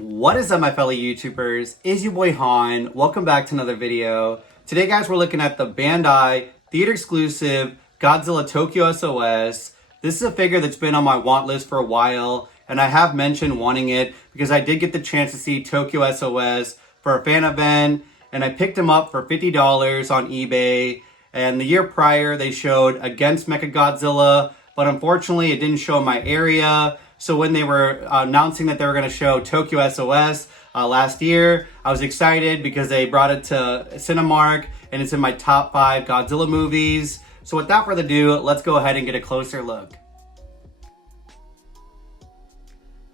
What is up, my fellow YouTubers? It's your boy Han. Welcome back to another video. Today, guys, we're looking at the Bandai theater exclusive Godzilla Tokyo S.O.S. This is a figure that's been on my want list for a while, and I have mentioned wanting it because I did get the chance to see Tokyo S.O.S. for a fan event, and I picked him up for $50 on eBay. And the year prior, they showed Against Mechagodzilla, but unfortunately, it didn't show in my area. So when they were announcing that they were going to show Tokyo S.O.S. Last year, I was excited because they brought it to Cinemark, and it's in my top 5 Godzilla movies. So without further ado, let's go ahead and get a closer look.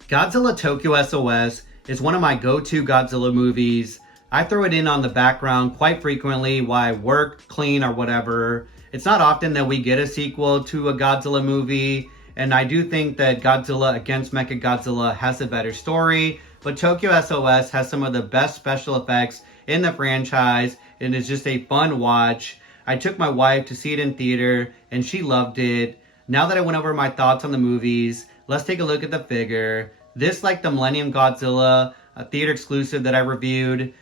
Godzilla Tokyo S.O.S. is one of my go-to Godzilla movies. I throw it in on the background quite frequently while I work, clean, or whatever. It's not often that we get a sequel to a Godzilla movie, and I do think that Godzilla Against Mechagodzilla has a better story, but Tokyo S.O.S. has some of the best special effects in the franchise, and it's just a fun watch. I took my wife to see it in theater, and she loved it. Now that I went over my thoughts on the movies, let's take a look at the figure. This, like the Millennium Godzilla, a theater exclusive that I reviewed,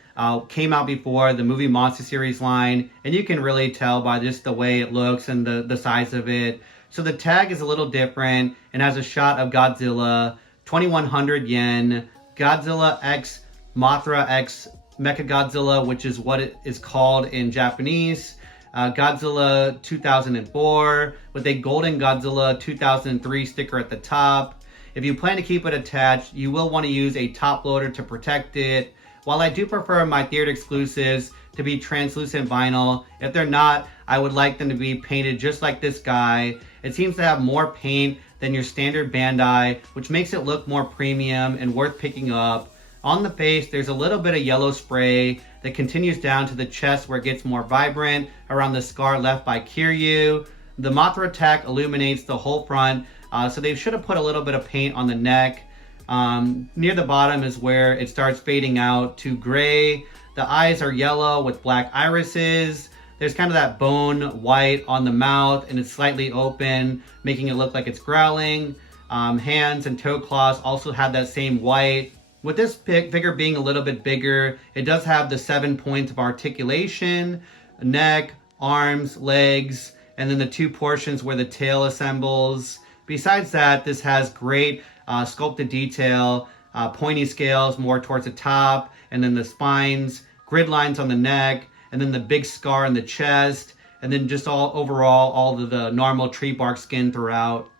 came out before the movie Monster Series line, and you can really tell by just the way it looks and the size of it. So the tag is a little different and has a shot of Godzilla, 2,100 yen, Godzilla X Mothra X Mechagodzilla, which is what it is called in Japanese, Godzilla 2004 with a golden Godzilla 2003 sticker at the top. If you plan to keep it attached, you will want to use a top loader to protect it. While I do prefer my theater exclusives to be translucent vinyl, if they're not, I would like them to be painted just like this guy. It seems to have more paint than your standard Bandai, which makes it look more premium and worth picking up. On the face, there's a little bit of yellow spray that continues down to the chest where it gets more vibrant around the scar left by Kiryu. The Mothra attack illuminates the whole front, so they should have put a little bit of paint on the neck. Near the bottom is where it starts fading out to gray. The eyes are yellow with black irises. There's kind of that bone white on the mouth, and it's slightly open, making it look like it's growling. Hands and toe claws also have that same white. With this figure being a little bit bigger, it does have the 7 points of articulation, neck, arms, legs, and then the 2 portions where the tail assembles. Besides that, this has great sculpted detail, pointy scales more towards the top, and then the spines, grid lines on the neck, and then the big scar in the chest, and then just overall all of the normal tree bark skin throughout.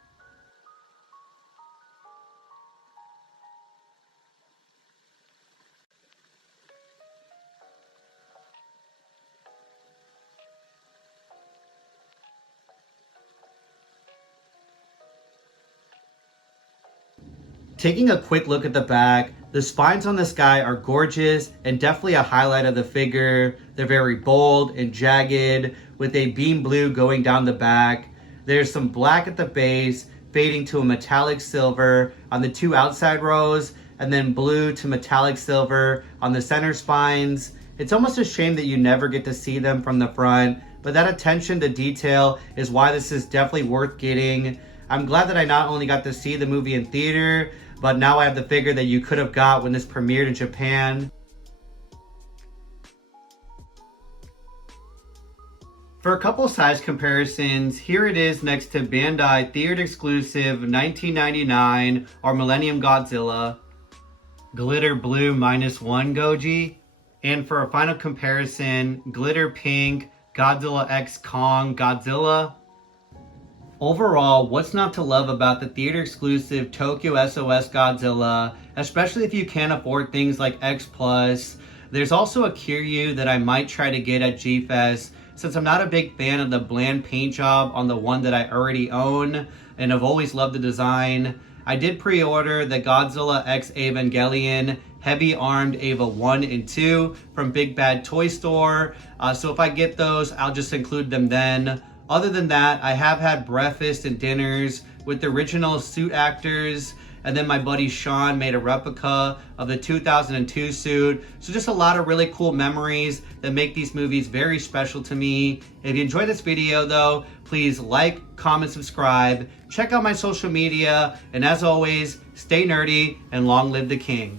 Taking a quick look at the back, the spines on this guy are gorgeous and definitely a highlight of the figure. They're very bold and jagged with a beam blue going down the back. There's some black at the base, fading to a metallic silver on the 2 outside rows, and then blue to metallic silver on the center spines. It's almost a shame that you never get to see them from the front, but that attention to detail is why this is definitely worth getting. I'm glad that I not only got to see the movie in theater, but now I have the figure that you could have got when this premiered in Japan. For a couple size comparisons, here it is next to Bandai Theater Exclusive 1999 or Millennium Godzilla, Glitter Blue -1 Goji, and for a final comparison, Glitter Pink Godzilla X Kong Godzilla. Overall, what's not to love about the theater exclusive Tokyo S.O.S. Godzilla, especially if you can't afford things like X+. There's also a Kiryu that I might try to get at G-Fest, since I'm not a big fan of the bland paint job on the one that I already own, and I've always loved the design. I did pre-order the Godzilla X Evangelion Heavy Armed Eva 1 and 2 from Big Bad Toy Store, so if I get those, I'll just include them then. Other than that, I have had breakfast and dinners with the original suit actors, and then my buddy Sean made a replica of the 2002 suit. So just a lot of really cool memories that make these movies very special to me. If you enjoyed this video though, please like, comment, subscribe, check out my social media, and as always, stay nerdy and long live the king.